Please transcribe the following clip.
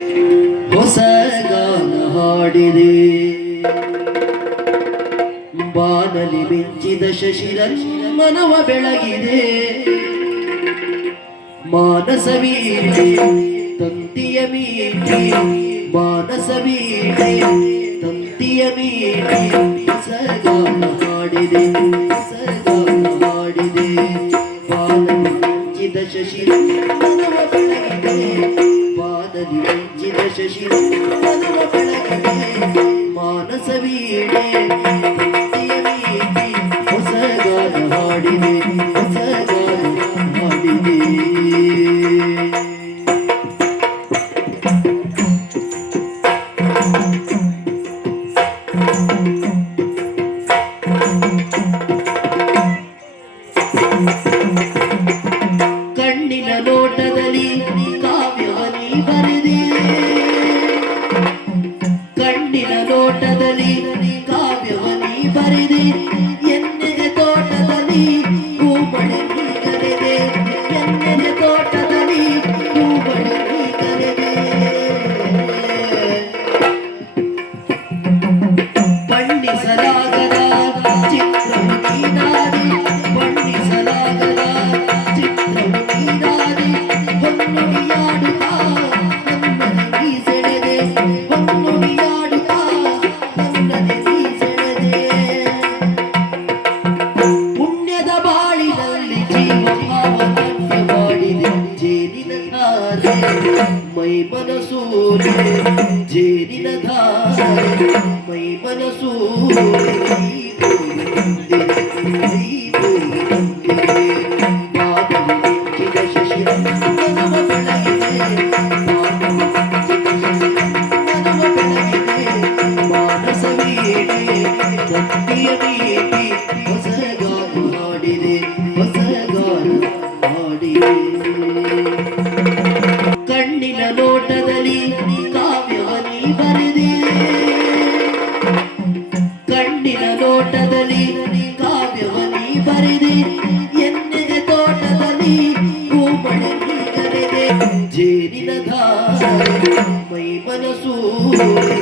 ಹೊಸ ಗಾನ ಹಾಡಿದೆ ಬಾನಲಿ ಮಿಂಚಿದ ಶಶಿರ ಮನವ ಬೆಳಗಿದೆ ಮಾನಸವೀಣೆ ತಂತಿಯ ಮೀಟಿ ಮಾನಸವೀಣೆ ತಂತಿಯ ಮೀಟಿ ಹೊಸ ಗಾನ ಹಾಡಿದೆ ಹೊಸ ಗಾನ ಹಾಡಿದೆ ಬಾನಲಿ ಮಿಂಚಿದ ಶಶಿರ ಮನವ ಬೆಳಗಿದೆ ಬಾನಲಿ ಮಿಂಚಿದ ಶಶಿರ ಮನವ ಬೆಳಗಿದೆ ಮಾನಸವೀಣೆ ತಂತಿಯ ಮೀಟಿ ಹೊಸ ಗಾನ ಹಾಡಿದೆ ಹೊಸ ಗಾನ ಹಾಡಿದೆ ಕಣ್ಣಿನ ನೋಟದಲ್ಲಿ ಕಾವ್ಯವನಿ ಬರೆದೆ ಕಣ್ಣಿನ ನೋಟದಲ್ಲಿ ಕಾವ್ಯವನಿ ಬರೆದೆ ಎನ್ನೆದೆ ತೋಟದಲ್ಲಿ ಹೂಮಳೆ ಕರೆದೆ ಎನ್ನೆದೆ ತೋಟದಲ್ಲಿ ಹೂಮಳೆ ಕರೆದೆ ಬಣ್ಣಿಸಲಾಗದ ಚಿತ್ರವು ನೀನಾದೆ ಬಣ್ಣಿಸಲಾಗದ ಚಿತ್ರವು ನೀನಾದೆ ಹೊನ್ನುಡಿಯಾಡುತ್ತಾ ನನ್ನನೆ ನೀ ಸೆಳೆದೆ ಹೊನ್ನುಡಿಯಾಡುತ್ತಾ ನನ್ನನೆ ನೀ ಸೆಳೆದೆ ಪುಣ್ಯದ ಬಾಳಿನಲ್ಲಿ ಜೀವಭಾವ ನಾಟ್ಯ ಮಾಡಿದೆ ಜೇನಿನ ಧಾರೆ ಮೈ ಮನಸೂರೆ ಜೇನಿನ ಧಾರೆ ಮೈ ಮನಸೂರೆ ಕಣ್ಣಿನ ನೋಟದಲ್ಲಿ ಕಾವ್ಯವನಿ ಬರೆದೆ ಕಣ್ಣಿನ ನೋಟದಲ್ಲಿ ಕಾವ್ಯವನಿ ಬರೆದೆ ಎನ್ನೆದೆ ತೋಟದಲ್ಲಿ ಹೂಮಳೆ ಕರೆದೆ ಜೇನಿನ ಧಾರೆ ಮೈ ಮನಸೂರೆ